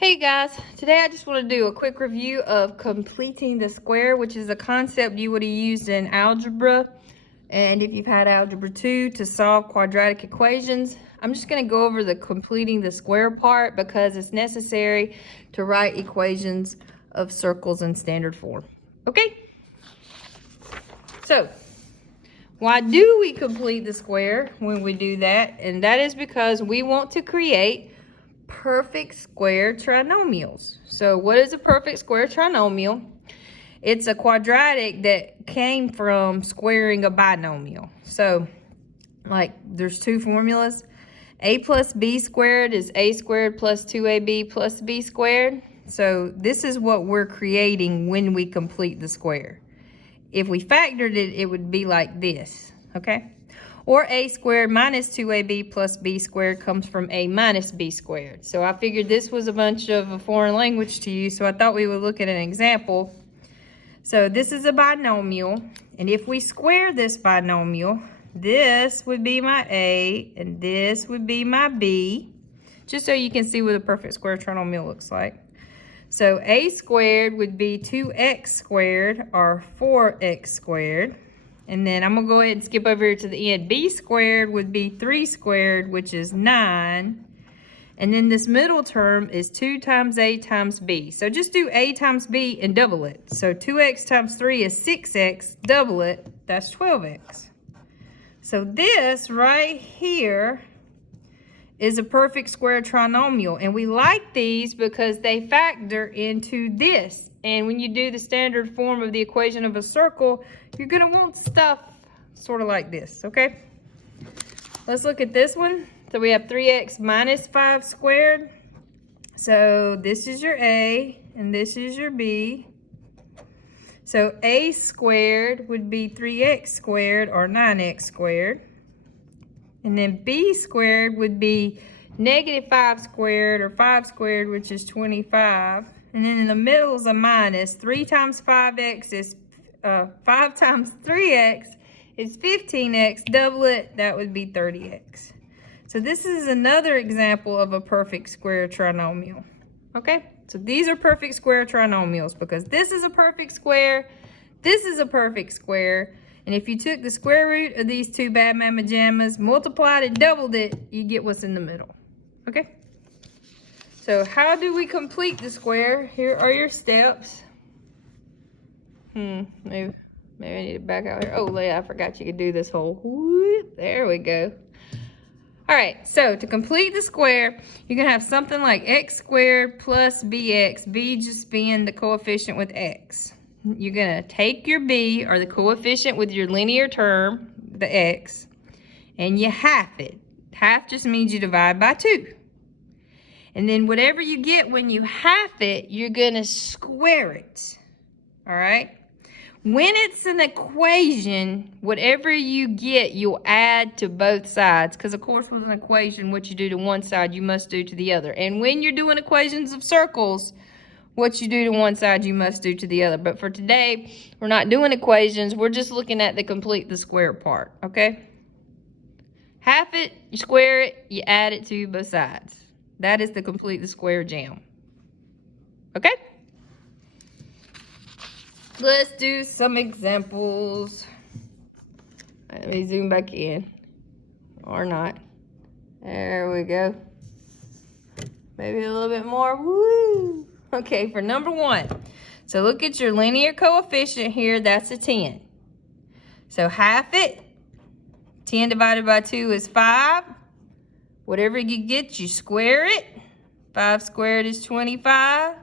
Hey guys, today I just want to do a quick review of completing the square, which is a concept you would have used in algebra. And if you've had algebra 2 to solve quadratic equations, I'm just going to go over the completing the square part because it's necessary to write equations of circles in standard form. Okay? So, why do we complete the square when we do that? And that is because we want to create perfect square trinomials. So what is a perfect square trinomial? It's a quadratic that came from squaring a binomial. So like there's two formulas. A plus b squared is a squared plus 2ab plus b squared. So this is what we're creating when we complete the square. If we factored it, it would be like this, okay? Or a squared minus 2ab plus b squared comes from a minus b squared. So I figured this was a bunch of a foreign language to you, so I thought we would look at an example. So this is a binomial, and if we square this binomial, this would be my a, and this would be my b, just so you can see what a perfect square trinomial looks like. So a squared would be 2x squared, or 4x squared. And then I'm going to go ahead and skip over here to the end. B squared would be 3 squared, which is 9. And then this middle term is 2 times a times b. So just do a times b and double it. So 2x times 3 is 6x, double it, that's 12x. So this right here is a perfect square trinomial. And we like these because they factor into this. And when you do the standard form of the equation of a circle, you're going to want stuff sort of like this, okay? Let's look at this one. So we have 3x minus 5 squared. So this is your a, and this is your b. So a squared would be 3x squared, or 9x squared. And then b squared would be negative 5 squared, or 5 squared, which is 25. And then in the middle is a minus. 3 times 5x is 5 times 3x is 15x. Double it, that would be 30x. So this is another example of a perfect square trinomial. Okay, so these are perfect square trinomials because this is a perfect square, this is a perfect square. And if you took the square root of these two bad mama jammas, multiplied and doubled it, you get what's in the middle. Okay? So how do we complete the square? Here are your steps. Maybe I need to back out here. Oh, yeah, I forgot you could do this whole whoop. There we go. All right, so to complete the square, you're going to have something like x squared plus bx, b just being the coefficient with x. You're going to take your b, or the coefficient with your linear term, the x, and you half it. Half just means you divide by 2. And then whatever you get when you half it, you're going to square it. All right? When it's an equation, whatever you get, you'll add to both sides. Because, of course, with an equation, what you do to one side, you must do to the other. And when you're doing equations of circles, what you do to one side, you must do to the other. But for today, we're not doing equations. We're just looking at the complete the square part, okay? Half it, you square it, you add it to both sides. That is the complete the square jam. Okay? Let's do some examples. Let me zoom back in. Or not. There we go. Maybe a little bit more. Woo! Okay, for number 1. So look at your linear coefficient here. That's a 10. So half it. 10 divided by 2 is 5. Whatever you get, you square it. 5 squared is 25.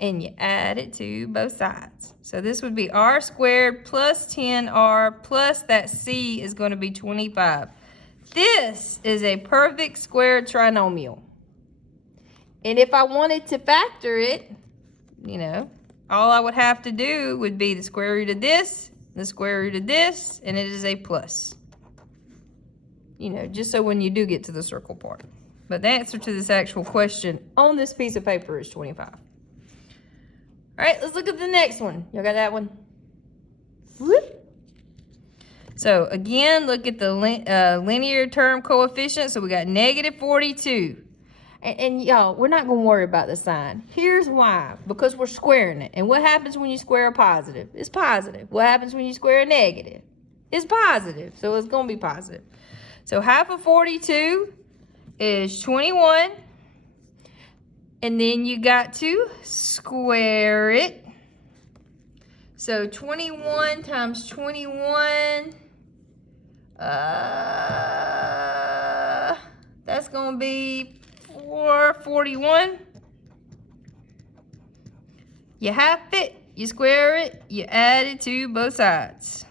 And you add it to both sides. So this would be r squared plus 10r plus that c is going to be 25. This is a perfect square trinomial. And if I wanted to factor it, you know, all I would have to do would be the square root of this, the square root of this, and it is a plus. You know, just so when you do get to the circle part. But the answer to this actual question on this piece of paper is 25. All right, let's look at the next one. Y'all got that one? Whoop. So again, look at the linear term coefficient. So we got negative 42. And y'all, we're not going to worry about the sign. Here's why. Because we're squaring it. And what happens when you square a positive? It's positive. What happens when you square a negative? It's positive. So it's going to be positive. So half of 42 is 21. And then you got to square it. So 21 times 21, that's going to be 441. You half it, you square it, you add it to both sides.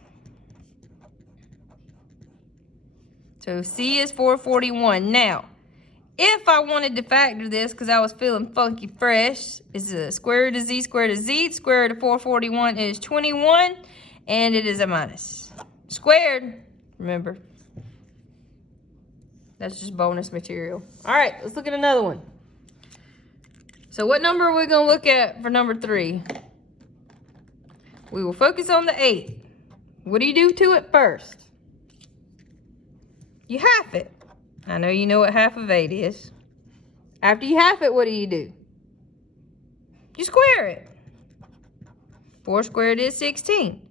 So C is 441. Now, if I wanted to factor this because I was feeling funky fresh, is the square root of Z squared of Z. Square root of 441 is 21, and it is a minus. Squared, remember. That's just bonus material. All right, let's look at another one. So what number are we going to look at for number 3? We will focus on the 8. What do you do to it first? You half it. I know you know what half of 8 is. After you half it, what do? You square it. 4 squared is 16.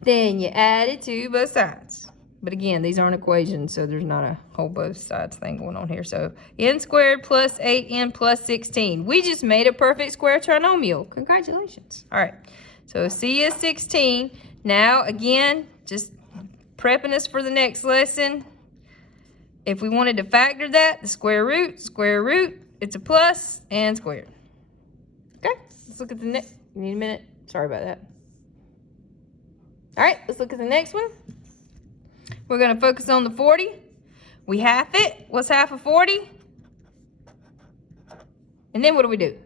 Then you add it to both sides. But again, these aren't equations, so there's not a whole both sides thing going on here. So n squared plus 8n plus 16. We just made a perfect square trinomial. Congratulations. All right. So C is 16. Now, again, just prepping us for the next lesson. If we wanted to factor that, the square root, it's a plus and squared. Okay, let's look at the next. You need a minute? Sorry about that. All right, let's look at the next one. We're going to focus on the 40. We half it. What's half of 40? And then what do?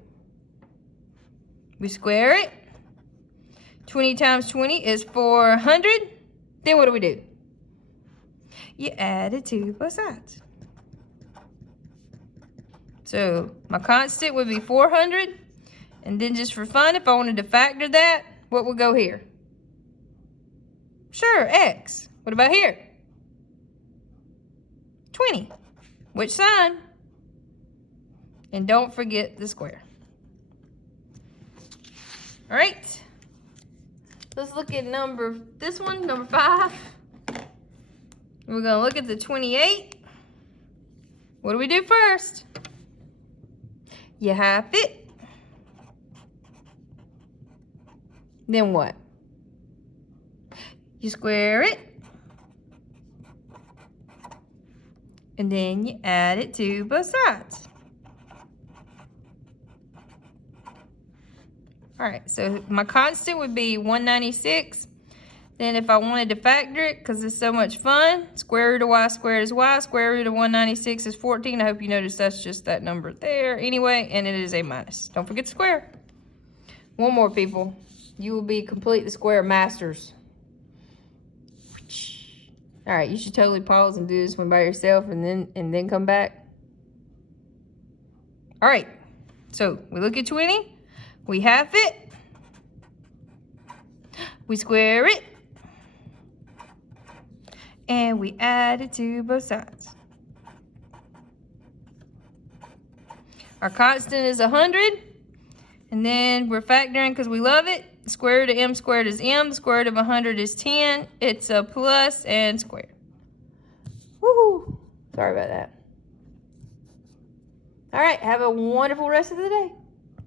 We square it. 20 times 20 is 400. Then what do? You add it to both sides. So my constant would be 400. And then just for fun, if I wanted to factor that, what would go here? Sure, x. What about here? 20. Which sign? And don't forget the square. All right. Let's look at number 5. We're going to look at the 28. What do we do first? You half it. Then what? You square it. And then you add it to both sides. All right, so my constant would be 196. Then if I wanted to factor it, because it's so much fun, square root of y squared is y. Square root of 196 is 14. I hope you noticed that's just that number there. Anyway, and it is a minus. Don't forget to square. One more, people. You will be complete the square masters. All right, you should totally pause and do this one by yourself and then come back. All right, so we look at 20. We half it. We square it. And we add it to both sides. Our constant is 100. And then we're factoring because we love it. The square root of m squared is m. The square root of 100 is 10. It's a plus and squared. Woohoo! Sorry about that. All right, have a wonderful rest of the day.